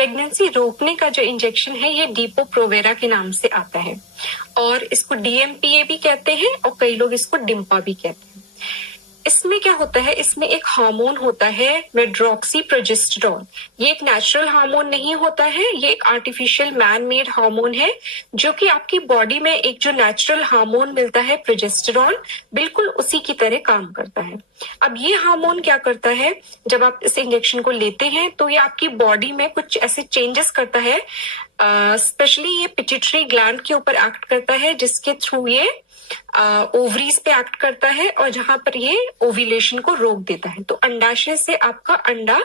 Pregnancy रोकने का जो इंजेक्शन है ये डीपो-प्रोवेरा के नाम से आता है और इसको डीएमपीए भी कहते हैं और कई लोग इसको डिम्पा भी कहते हैं। इसमें क्या होता है, इसमें एक हार्मोन होता है मेड्रॉक्सी प्रोजेस्टेरोन। ये एक नेचुरल हार्मोन नहीं होता है, ये एक आर्टिफिशियल मैन मेड हार्मोन है जो कि आपकी बॉडी में एक जो नेचुरल हार्मोन मिलता है प्रोजेस्टेरोन, बिल्कुल उसी की तरह काम करता है। अब ये हार्मोन क्या करता है, जब आप इस इंजेक्शन को लेते हैं तो ये आपकी बॉडी में कुछ ऐसे चेंजेस करता है, स्पेशली ये पिट्यूटरी ग्लैंड के ऊपर एक्ट करता है जिसके थ्रू ये ओवरीज पे एक्ट करता है और जहां पर ये ओव्यूलेशन को रोक देता है, तो अंडाशय से आपका अंडा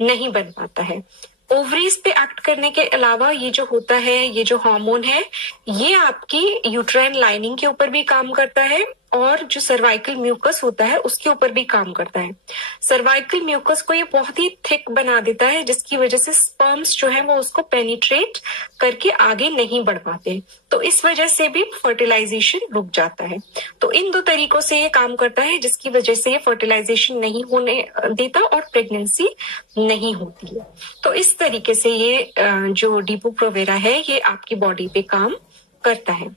नहीं बन पाता है। ओवरीज पे एक्ट करने के अलावा ये जो होता है, ये जो हार्मोन है, ये आपकी यूट्राइन लाइनिंग के ऊपर भी काम करता है और जो सर्वाइकल म्यूकस होता है उसके ऊपर भी काम करता है। सर्वाइकल म्यूकस को ये बहुत ही थिक बना देता है जिसकी वजह से स्पर्म्स जो है वो उसको पेनिट्रेट करके आगे नहीं बढ़ पाते, तो इस वजह से भी फर्टिलाइजेशन रुक जाता है। तो इन दो तरीकों से ये काम करता है जिसकी वजह से ये फर्टिलाइजेशन नहीं होने देता और प्रेगनेंसी नहीं होती है। तो इस तरीके से ये जो डीपो-प्रोवेरा है ये आपकी बॉडी पे काम करता है।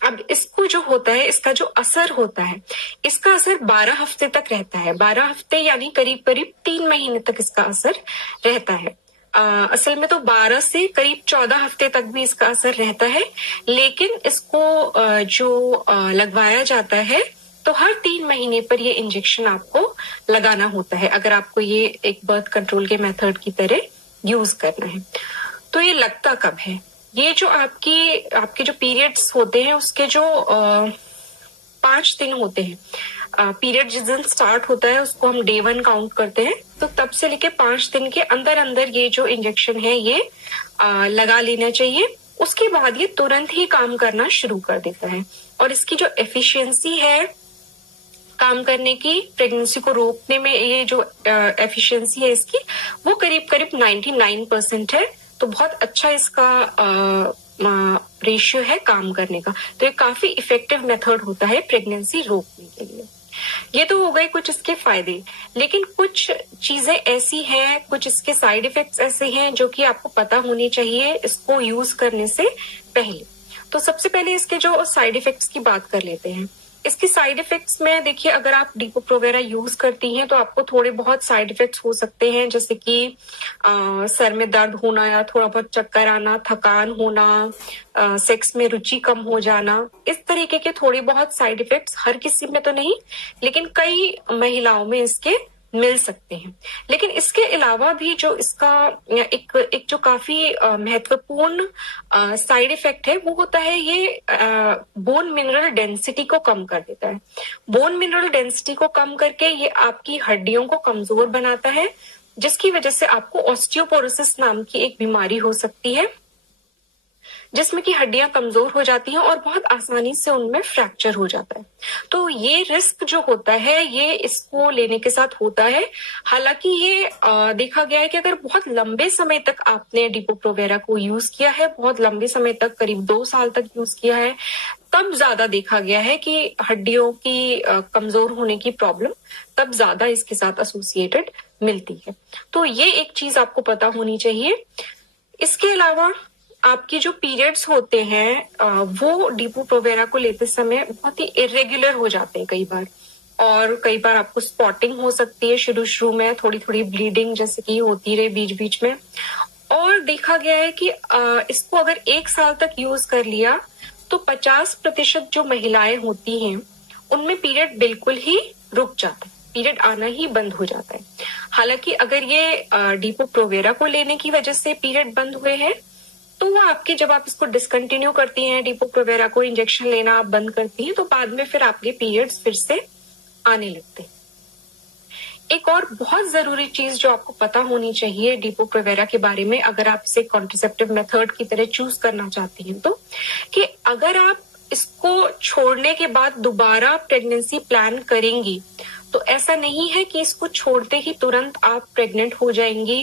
अब इसको जो होता है, इसका जो असर होता है, इसका असर 12 हफ्ते तक रहता है। 12 हफ्ते यानी करीब करीब 3 महीने तक इसका असर रहता है। असल में तो 12 से करीब 14 हफ्ते तक भी इसका असर रहता है, लेकिन इसको जो लगवाया जाता है तो हर 3 महीने पर ये इंजेक्शन आपको लगाना होता है अगर आपको ये एक बर्थ कंट्रोल के मेथड की तरह यूज करना है। तो ये लगता कब है, ये जो आपके जो पीरियड्स होते हैं उसके जो 5 दिन होते हैं, पीरियड जिस दिन स्टार्ट होता है उसको हम डे 1 काउंट करते हैं, तो तब से लेके 5 दिन के अंदर अंदर ये जो इंजेक्शन है ये लगा लेना चाहिए। उसके बाद ये तुरंत ही काम करना शुरू कर देता है और इसकी जो एफिशिएंसी है काम करने की, प्रेगनेंसी को रोकने में ये जो एफिशिएंसी है इसकी, वो करीब करीब 99% है। तो बहुत अच्छा इसका रेशियो है काम करने का, तो ये काफी इफेक्टिव मेथड होता है प्रेगनेंसी रोकने के लिए। ये तो हो गए कुछ इसके फायदे, लेकिन कुछ चीजें ऐसी हैं, कुछ इसके साइड इफेक्ट्स ऐसे हैं जो कि आपको पता होनी चाहिए इसको यूज करने से पहले। तो सबसे पहले इसके जो साइड इफेक्ट्स की बात कर लेते हैं। इसके साइड इफेक्ट्स में देखिए, अगर आप डीपो-प्रोवेरा यूज करती हैं तो आपको थोड़े बहुत साइड इफेक्ट्स हो सकते हैं, जैसे कि सर में दर्द होना या थोड़ा बहुत चक्कर आना, थकान होना, सेक्स में रुचि कम हो जाना, इस तरीके के थोड़े बहुत साइड इफेक्ट्स हर किसी में तो नहीं, लेकिन कई महिलाओं में इसके मिल सकते हैं। लेकिन इसके अलावा भी जो इसका एक जो काफी महत्वपूर्ण साइड इफेक्ट है वो होता है, ये बोन मिनरल डेंसिटी को कम कर देता है। बोन मिनरल डेंसिटी को कम करके ये आपकी हड्डियों को कमजोर बनाता है, जिसकी वजह से आपको ऑस्टियोपोरोसिस नाम की एक बीमारी हो सकती है, जिसमें कि हड्डियां कमजोर हो जाती हैं और बहुत आसानी से उनमें फ्रैक्चर हो जाता है। तो ये रिस्क जो होता है ये इसको लेने के साथ होता है। हालांकि ये देखा गया है कि अगर बहुत लंबे समय तक आपने डीपो-प्रोवेरा को यूज किया है, बहुत लंबे समय तक, करीब 2 साल तक यूज किया है, तब ज्यादा देखा गया है कि हड्डियों की कमजोर होने की प्रॉब्लम तब ज्यादा इसके साथ एसोसिएटेड मिलती है। तो ये एक चीज आपको पता होनी चाहिए। इसके अलावा आपके जो पीरियड्स होते हैं वो डीपो-प्रोवेरा को लेते समय बहुत ही इरेगुलर हो जाते हैं कई बार, और कई बार आपको स्पॉटिंग हो सकती है शुरू में, थोड़ी थोड़ी ब्लीडिंग जैसे कि होती रहे बीच बीच में। और देखा गया है कि इसको अगर 1 साल तक यूज कर लिया तो 50% जो महिलाएं होती हैं उनमें पीरियड बिल्कुल ही रुक जाता है, पीरियड आना ही बंद हो जाता है। हालांकि अगर ये डीपो-प्रोवेरा को लेने की वजह से पीरियड बंद हुए हैं तो वो आपके, जब आप इसको डिसकंटिन्यू करती हैं, डीपो-प्रोवेरा को इंजेक्शन लेना आप बंद करती हैं, तो बाद में फिर आपके पीरियड्स फिर से आने लगते हैं। एक और बहुत जरूरी चीज जो आपको पता होनी चाहिए डीपो-प्रोवेरा के बारे में, अगर आप इसे कॉन्ट्रासेप्टिव मेथड की तरह चूज करना चाहती हैं, तो कि अगर आप इसको छोड़ने के बाद दोबारा प्रेगनेंसी प्लान करेंगी तो ऐसा नहीं है कि इसको छोड़ते ही तुरंत आप प्रेग्नेंट हो जाएंगी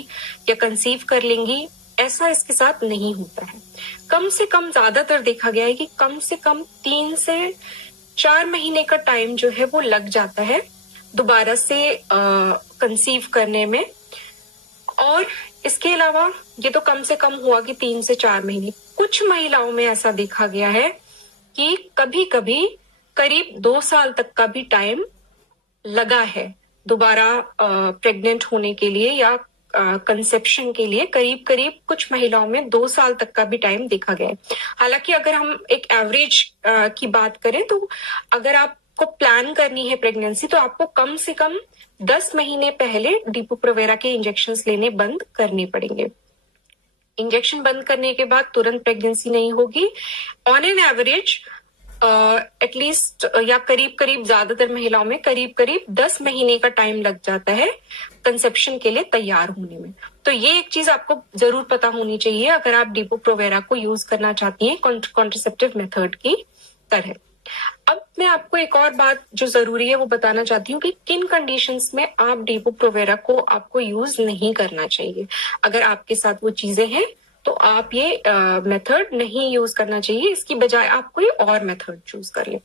या कंसीव कर लेंगी, ऐसा इसके साथ नहीं होता है। कम से कम, ज्यादातर देखा गया है कि कम से कम 3 से 4 महीने का टाइम जो है वो लग जाता है दोबारा से कंसीव करने में। और इसके अलावा ये तो कम से कम हुआ कि 3 से 4 महीने। कुछ महिलाओं में ऐसा देखा गया है कि कभी कभी करीब 2 साल तक का भी टाइम लगा है दोबारा प्रेग्नेंट होने के लिए या कंसेप्शन के लिए। करीब करीब कुछ महिलाओं में 2 साल तक का भी टाइम देखा गया है। हालांकि अगर हम एक एवरेज की बात करें तो अगर आपको प्लान करनी है प्रेगनेंसी तो आपको कम से कम 10 महीने पहले डिपो-प्रोवेरा के इंजेक्शंस लेने बंद करने पड़ेंगे। इंजेक्शन बंद करने के बाद तुरंत प्रेगनेंसी नहीं होगी। ऑन एन एवरेज एटलीस्ट या करीब करीब ज्यादातर महिलाओं में करीब करीब 10 महीने का टाइम लग जाता है कंसेप्शन के लिए तैयार होने में। तो ये एक चीज आपको जरूर पता होनी चाहिए अगर आप डिपो-प्रोवेरा को यूज करना चाहती हैं कॉन्ट्रासेप्टिव मेथड की तरह। अब मैं आपको एक और बात जो जरूरी है वो बताना चाहती हूँ कि किन कंडीशंस में आप डिपो-प्रोवेरा को आपको यूज नहीं करना चाहिए। अगर आपके साथ वो चीजें हैं तो आप ये मेथड नहीं यूज करना चाहिए, इसकी बजाय आप कोई और मेथड चूज कर लें।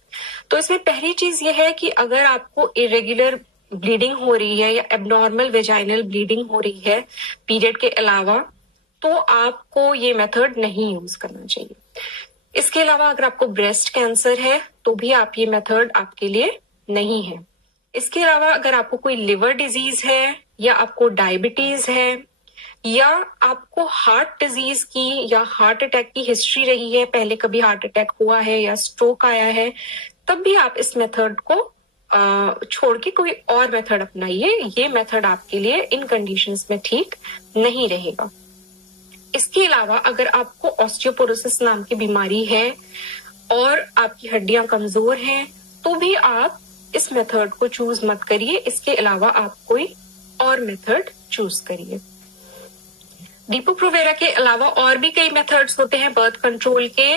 तो इसमें पहली चीज ये है कि अगर आपको इरेगुलर ब्लीडिंग हो रही है या एबनॉर्मल वेजाइनल ब्लीडिंग हो रही है पीरियड के अलावा तो आपको ये मेथड नहीं यूज करना चाहिए। इसके अलावा अगर आपको ब्रेस्ट कैंसर है तो भी आप ये मेथड आपके लिए नहीं है। इसके अलावा अगर आपको कोई लिवर डिजीज है या आपको डायबिटीज है या आपको हार्ट डिजीज की या हार्ट अटैक की हिस्ट्री रही है, पहले कभी हार्ट अटैक हुआ है या स्ट्रोक आया है, तब भी आप इस मेथड को छोड़ के कोई और मेथड अपनाइए। ये मेथड आपके लिए इन कंडीशंस में ठीक नहीं रहेगा। इसके अलावा अगर आपको ऑस्टियोपोरोसिस नाम की बीमारी है और आपकी हड्डियां कमजोर हैं तो भी आप इस मेथड को चूज मत करिए। इसके अलावा आप कोई और मेथड चूज करिए। डिपो-प्रोवेरा के अलावा और भी कई मेथड्स होते हैं बर्थ कंट्रोल के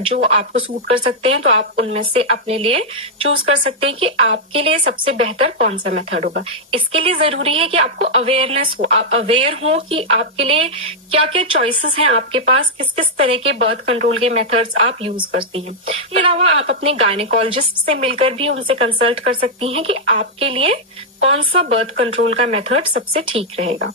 जो आपको सूट कर सकते हैं, तो आप उनमें से अपने लिए चूज कर सकते हैं कि आपके लिए सबसे बेहतर कौन सा मेथड होगा। इसके लिए जरूरी है कि आपको अवेयरनेस हो, आप अवेयर हो कि आपके लिए क्या क्या चॉइसेस हैं आपके पास, किस किस तरह के बर्थ कंट्रोल के मेथड्स आप यूज करती हैं। इसके अलावा आप अपने गायनेकोलॉजिस्ट से मिलकर भी उनसे कंसल्ट कर सकती हैं कि आपके लिए कौन सा बर्थ कंट्रोल का मेथड सबसे ठीक रहेगा।